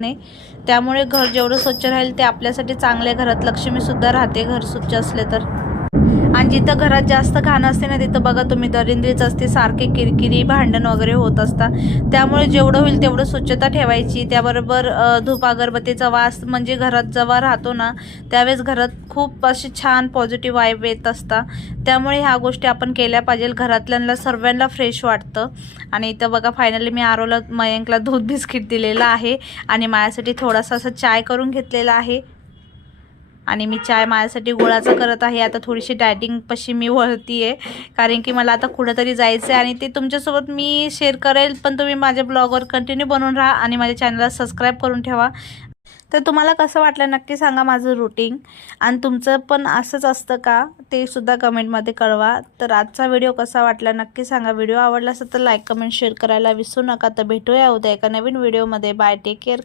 नाही, त्यामुळे घर जेवढं स्वच्छ राहील ते आपल्यासाठी चांगले. घरात लक्ष्मीसुद्धा राहते घर स्वच्छ असले तर. आणि जिथं घरात जास्त घाण असते ना तिथं बघा तुम्ही दरिंद्रीच असते, सारखे किरकिरी भांडण वगैरे होत असतात. त्यामुळे जेवढं होईल तेवढं स्वच्छता ठेवायची. त्याबरोबर धूप अगरबत्तीचा वास म्हणजे घरात जेव्हा राहतो ना त्यावेळेस घरात खूप अशी छान पॉझिटिव्ह वाईब येत असतात. त्यामुळे ह्या गोष्टी आपण केल्या पाहिजे. घरातल्यांना सर्वांना फ्रेश वाटतं. आणि इथं बघा फायनली मी आरोला मयंकला दूध बिस्किट दिलेलं आहे आणि माझ्यासाठी थोडासा असा चाय करून घेतलेला आहे. आणि मी चाय माझ्यासाठी गुळाचा करत आहे. आता थोडीशी डायटिंग पशी मी वळती आहे, कारण की मला आता कुठंतरी जायचं आहे आणि ते तुमच्यासोबत मी शेअर करेल. पण तुम्ही माझ्या ब्लॉगवर कंटिन्यू बनवून राहा आणि माझ्या चॅनलला सबस्क्राईब करून ठेवा. तर तुम्हाला कसं वाटलं नक्की सांगा माझं रुटीन. आणि तुमचं पण असंच असतं का ते सुद्धा कमेंटमध्ये कळवा. तर आजचा व्हिडिओ कसा वाटला नक्की सांगा. व्हिडिओ आवडला असेल तर लाईक कमेंट शेअर करायला विसरू नका. तर भेटूया उद्या एका नवीन व्हिडिओमध्ये. Bye, take care.